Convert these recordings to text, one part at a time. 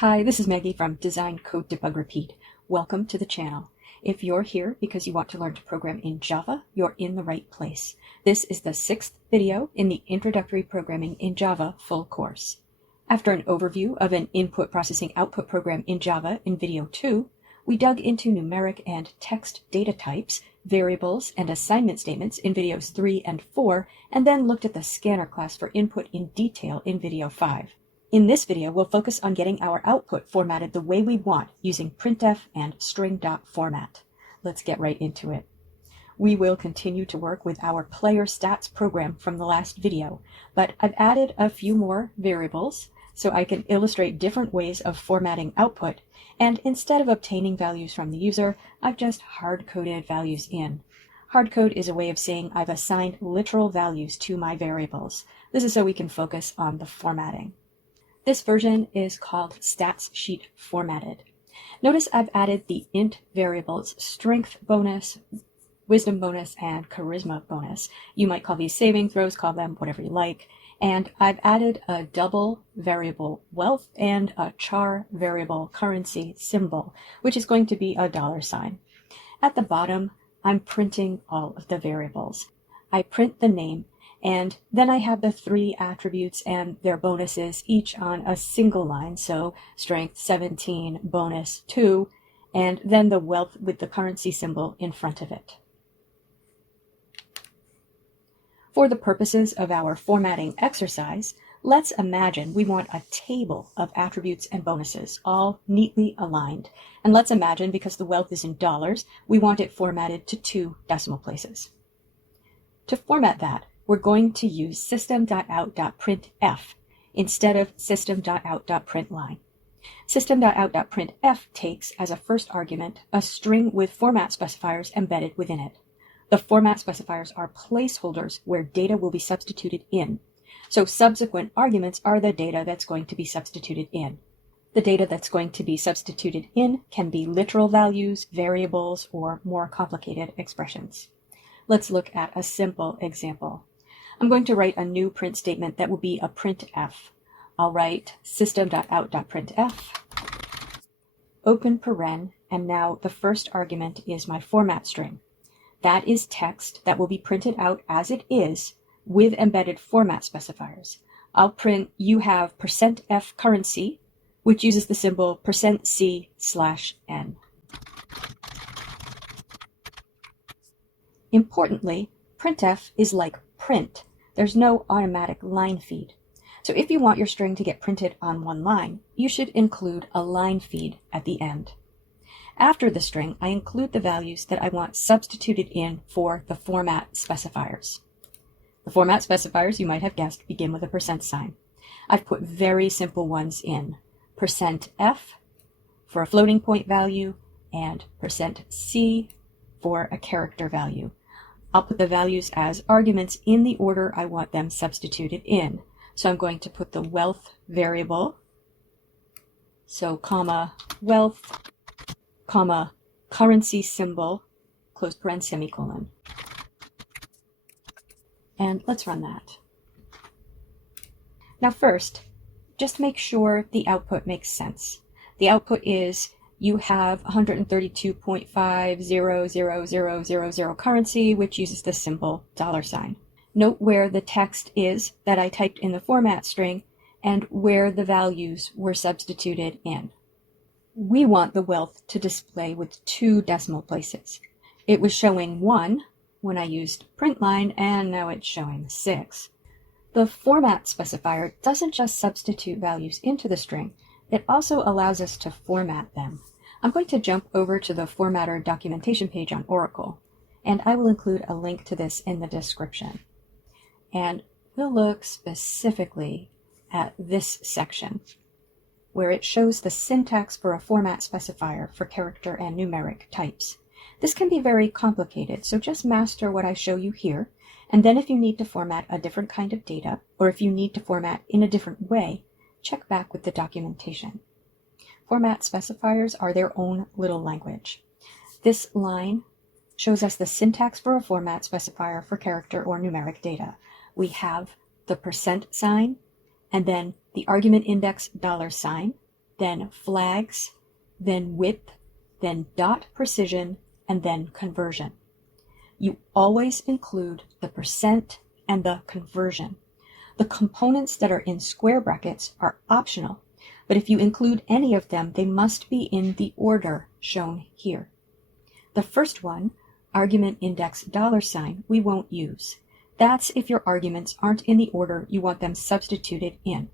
Hi, this is Maggie from Design Code Debug Repeat. Welcome to the channel. If you're here because you want to learn to program in Java, you're in the right place. This is the 6th video in the Introductory Programming in Java full course. After an overview of an input processing output program in Java in video 2, we dug into numeric and text data types, variables, and assignment statements in videos 3 and 4, and then looked at the scanner class for input in detail in video 5. In this video, we'll focus on getting our output formatted the way we want using printf and String.format. Let's get right into it. We will continue to work with our player stats program from the last video, but I've added a few more variables so I can illustrate different ways of formatting output, and instead of obtaining values from the user, I've just hard-coded values in. Hardcode is a way of saying I've assigned literal values to my variables. This is so we can focus on the formatting. This version is called Stats Sheet Formatted. Notice I've added the int variables strength bonus, wisdom bonus, and charisma bonus. You might call these saving throws, call them whatever you like. And I've added a double variable wealth and a char variable currency symbol, which is going to be a $sign. At the bottom, I'm printing all of the variables. I print the name, and then I have the 3 attributes and their bonuses each on a single line, so strength 17, bonus 2, and then the wealth with the currency symbol in front of it. For the purposes of our formatting exercise, let's imagine we want a table of attributes and bonuses, all neatly aligned. And let's imagine, because the wealth is in dollars, we want it formatted to 2 decimal places. To format that, we're going to use system.out.printf instead of system.out.println. System.out.printf takes as a first argument a string with format specifiers embedded within it. The format specifiers are placeholders where data will be substituted in. So subsequent arguments are the data that's going to be substituted in. The data that's going to be substituted in can be literal values, variables, or more complicated expressions. Let's look at a simple example. I'm going to write a new print statement that will be a printf. I'll write system.out.printf, open paren, and now the first argument is my format string. That is text that will be printed out as it is with embedded format specifiers. I'll print you have %f currency, which uses the symbol %c/n. Importantly, printf is like print. There's no automatic line feed. So if you want your string to get printed on one line, you should include a line feed at the end. After the string, I include the values that I want substituted in for the format specifiers. The format specifiers, you might have guessed, begin with a %sign. I've put very simple ones in. %f for a floating point value and %c for a character value. I'll put the values as arguments in the order I want them substituted in. So I'm going to put the wealth variable, so comma wealth, comma currency symbol, close paren, semicolon. And let's run that. Now first, just make sure the output makes sense. The output is you have 132.500000 currency, which uses the symbol $sign. Note where the text is that I typed in the format string and where the values were substituted in. We want the wealth to display with 2 decimal places. It was showing 1 when I used println, and now it's showing 6. The format specifier doesn't just substitute values into the string, it also allows us to format them. I'm going to jump over to the formatter documentation page on Oracle, and I will include a link to this in the description. And we'll look specifically at this section, where it shows the syntax for a format specifier for character and numeric types. This can be very complicated, so just master what I show you here, and then if you need to format a different kind of data, or if you need to format in a different way, check back with the documentation. Format specifiers are their own little language. This line shows us the syntax for a format specifier for character or numeric data. We have the %sign, and then the argument index $sign, then flags, then width, then dot precision, and then conversion. You always include the percent and the conversion. The components that are in square brackets are optional, but if you include any of them, they must be in the order shown here. The first one, argument index $, we won't use. That's if your arguments aren't in the order you want them substituted in.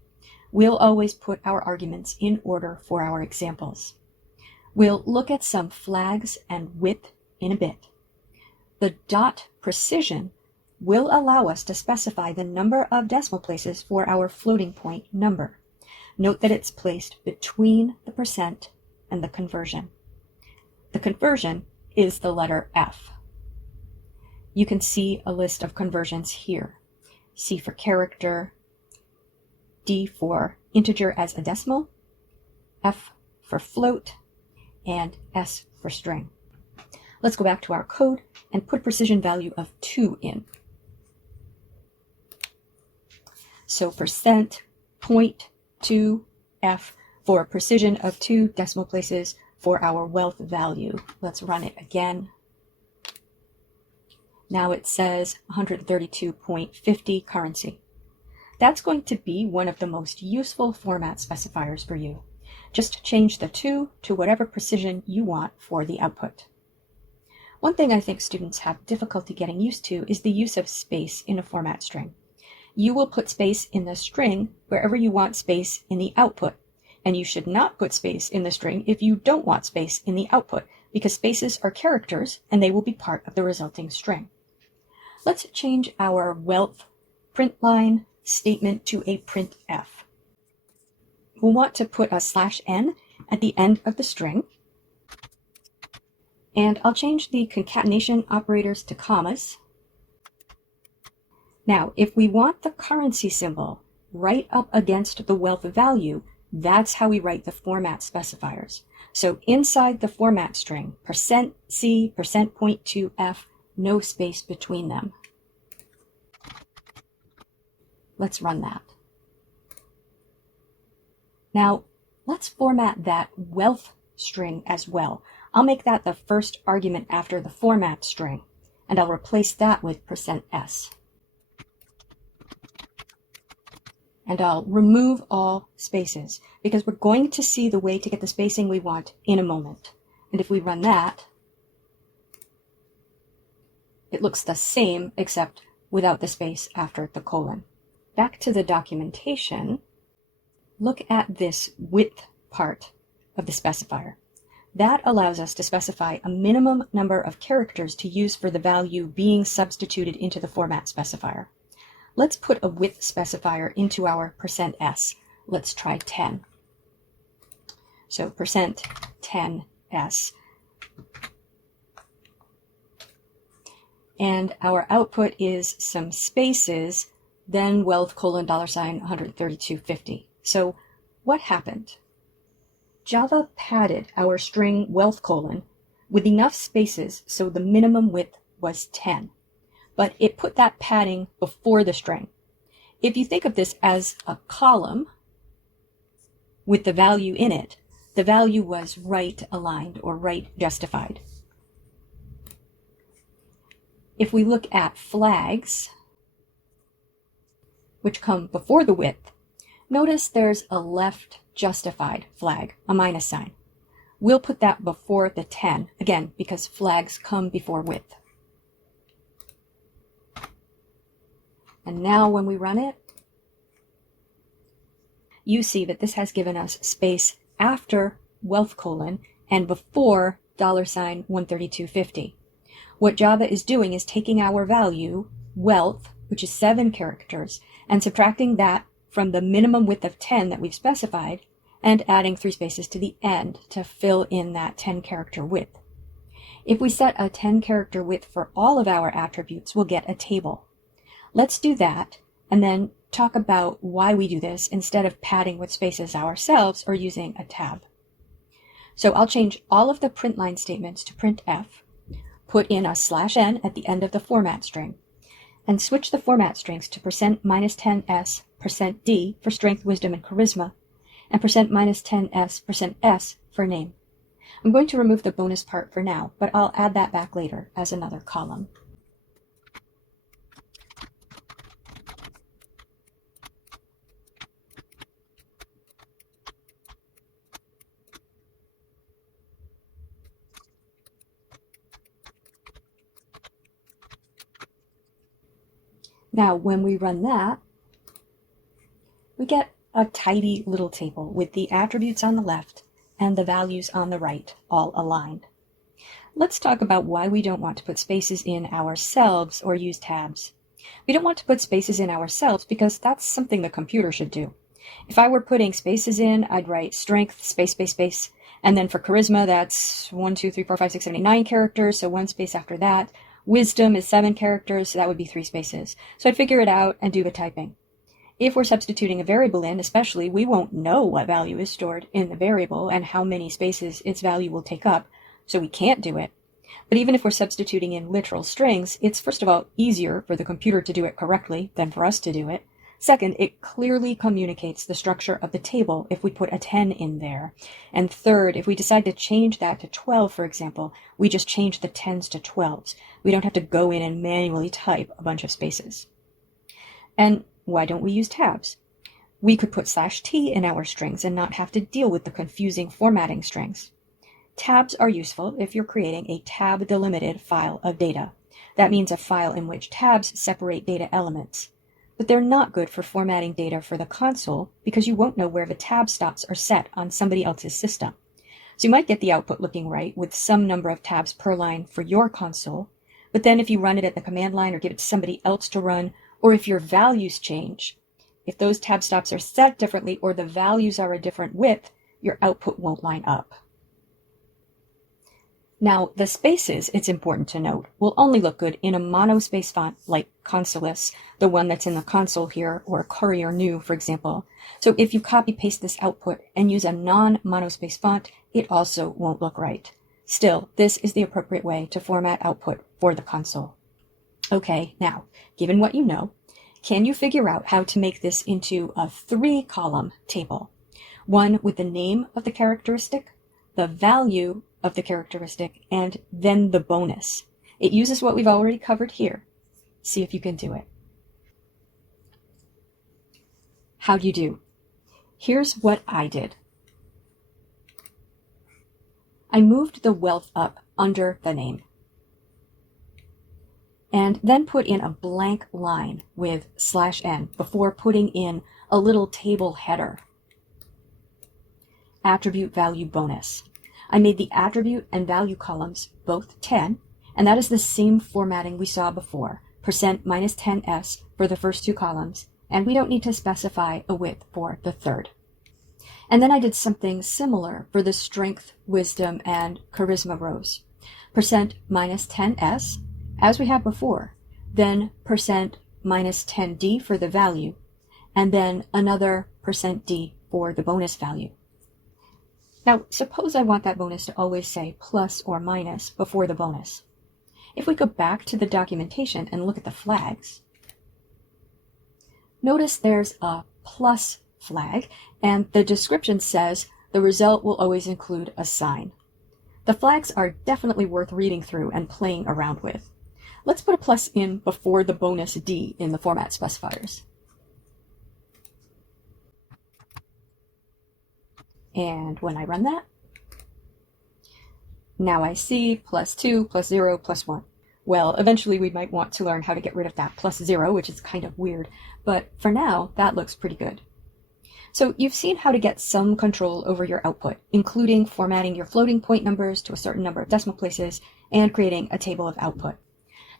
We'll always put our arguments in order for our examples. We'll look at some flags and width in a bit. The dot precision will allow us to specify the number of decimal places for our floating point number. Note that it's placed between the percent and the conversion. The conversion is the letter F. You can see a list of conversions here. C for character, D for integer as a decimal, F for float, and S for string. Let's go back to our code and put precision value of 2 in. So percent 0.2F for a precision of 2 decimal places for our wealth value. Let's run it again. Now it says 132.50 currency. That's going to be one of the most useful format specifiers for you. Just change the 2 to whatever precision you want for the output. One thing I think students have difficulty getting used to is the use of space in a format string. You will put space in the string wherever you want space in the output, and you should not put space in the string if you don't want space in the output, because spaces are characters and they will be part of the resulting string. Let's change our wealth print line statement to a printf. We'll want to put a /n at the end of the string, and I'll change the concatenation operators to commas. Now, if we want the currency symbol right up against the wealth value, that's how we write the format specifiers. So inside the format string, %C, %.2F, no space between them. Let's run that. Now, let's format that wealth string as well. I'll make that the first argument after the format string, and I'll replace that with %S. And I'll remove all spaces, because we're going to see the way to get the spacing we want in a moment. And if we run that, it looks the same except without the space after the colon. Back to the documentation, look at this width part of the specifier. That allows us to specify a minimum number of characters to use for the value being substituted into the format specifier. Let's put a width specifier into our %S. Let's try 10. So %10S. And our output is some spaces, then wealth $132.50. So what happened? Java padded our string wealth : with enough spaces so the minimum width was 10. But it put that padding before the string. If you think of this as a column with the value in it, the value was right aligned or right justified. If we look at flags, which come before the width, notice there's a left justified flag, a minus sign. We'll put that before the 10, again, because flags come before width. And now when we run it, you see that this has given us space after wealth : and before $132.50. What Java is doing is taking our value, wealth, which is 7 characters, and subtracting that from the minimum width of 10 that we've specified, and adding 3 spaces to the end to fill in that 10 character width. If we set a 10 character width for all of our attributes, we'll get a table. Let's do that, and then talk about why we do this instead of padding with spaces ourselves or using a tab. So I'll change all of the print line statements to printf, put in a /n at the end of the format string, and switch the format strings to %-10s, %d for strength, wisdom, and charisma, and %-10s for name. I'm going to remove the bonus part for now, but I'll add that back later as another column. Now, when we run that, we get a tidy little table with the attributes on the left and the values on the right, all aligned. Let's talk about why we don't want to put spaces in ourselves or use tabs. We don't want to put spaces in ourselves because that's something the computer should do. If I were putting spaces in, I'd write strength, space, space, space, and then for charisma, that's 1, 2, 3, 4, 5, 6, 7, 8, 9 characters, so 1 space after that. Wisdom is 7 characters, so that would be 3 spaces. So I'd figure it out and do the typing. If we're substituting a variable in, especially, we won't know what value is stored in the variable and how many spaces its value will take up, so we can't do it. But even if we're substituting in literal strings, it's first of all easier for the computer to do it correctly than for us to do it. Second, it clearly communicates the structure of the table if we put a 10 in there. And third, if we decide to change that to 12, for example, we just change the 10s to 12s. We don't have to go in and manually type a bunch of spaces. And why don't we use tabs? We could put /t in our strings and not have to deal with the confusing formatting strings. Tabs are useful if you're creating a tab-delimited file of data. That means a file in which tabs separate data elements. But they're not good for formatting data for the console because you won't know where the tab stops are set on somebody else's system. So you might get the output looking right with some number of tabs per line for your console, but then if you run it at the command line or give it to somebody else to run, or if your values change, if those tab stops are set differently or the values are a different width, your output won't line up. Now, the spaces, it's important to note, will only look good in a monospace font like Consolis, the one that's in the console here, or Courier New, for example. So if you copy-paste this output and use a non-monospace font, it also won't look right. Still, this is the appropriate way to format output for the console. Okay, now, given what you know, can you figure out how to make this into a 3-column table? One with the name of the characteristic, the value of the characteristic, and then the bonus. It uses what we've already covered here. See if you can do it. How'd you do? Here's what I did. I moved the wealth up under the name, and then put in a blank line with /n before putting in a little table header. Attribute value bonus. I made the attribute and value columns both 10, and that is the same formatting we saw before, %-10s for the first 2 columns, and we don't need to specify a width for the third. And then I did something similar for the strength, wisdom, and charisma rows. %-10s, as we had before, then %-10d for the value, and then another %d for the bonus value. Now, suppose I want that bonus to always say plus or minus before the bonus. If we go back to the documentation and look at the flags, notice there's a plus flag, and the description says the result will always include a sign. The flags are definitely worth reading through and playing around with. Let's put a plus in before the bonus D in the format specifiers. And when I run that, now I see +2, +0, +1. Well, eventually we might want to learn how to get rid of that +0, which is kind of weird, but for now, that looks pretty good. So you've seen how to get some control over your output, including formatting your floating point numbers to a certain number of decimal places and creating a table of output.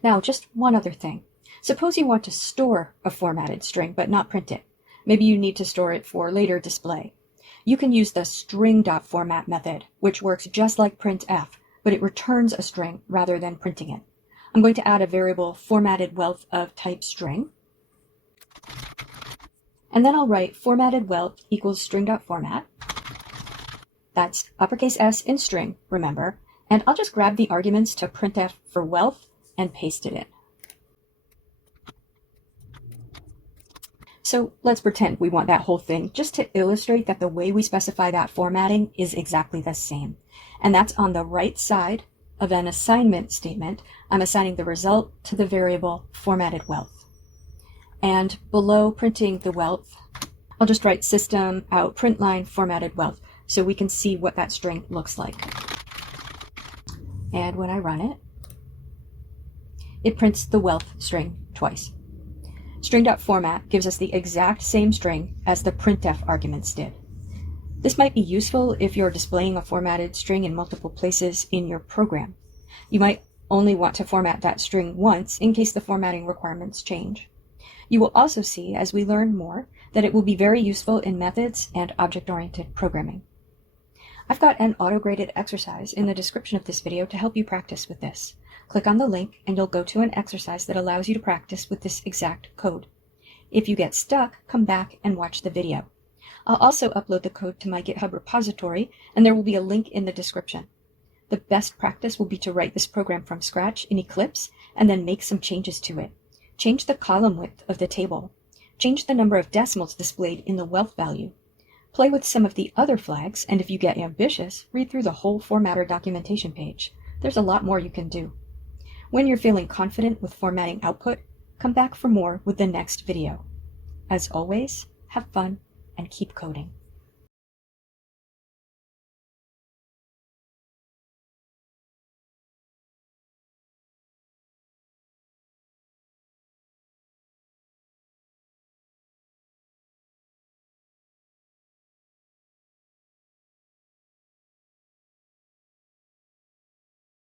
Now, just one other thing. Suppose you want to store a formatted string, but not print it. Maybe you need to store it for later display. You can use the String.format method, which works just like printf, but it returns a string rather than printing it. I'm going to add a variable formatted wealth of type string, and then I'll write formatted wealth equals string.format. That's uppercase S in string, remember, and I'll just grab the arguments to printf for wealth and paste it in. So let's pretend we want that whole thing just to illustrate that the way we specify that formatting is exactly the same. And that's on the right side of an assignment statement. I'm assigning the result to the variable formatted wealth. And below printing the wealth, I'll just write system out println formatted wealth so we can see what that string looks like. And when I run it, it prints the wealth string twice. String.format gives us the exact same string as the printf arguments did. This might be useful if you're displaying a formatted string in multiple places in your program. You might only want to format that string once in case the formatting requirements change. You will also see, as we learn more, that it will be very useful in methods and object-oriented programming. I've got an auto-graded exercise in the description of this video to help you practice with this. Click on the link and you'll go to an exercise that allows you to practice with this exact code. If you get stuck, come back and watch the video. I'll also upload the code to my GitHub repository, and there will be a link in the description. The best practice will be to write this program from scratch in Eclipse and then make some changes to it. Change the column width of the table. Change the number of decimals displayed in the wealth value. Play with some of the other flags, and if you get ambitious, read through the whole formatter documentation page. There's a lot more you can do. When you're feeling confident with formatting output, come back for more with the next video. As always, have fun and keep coding.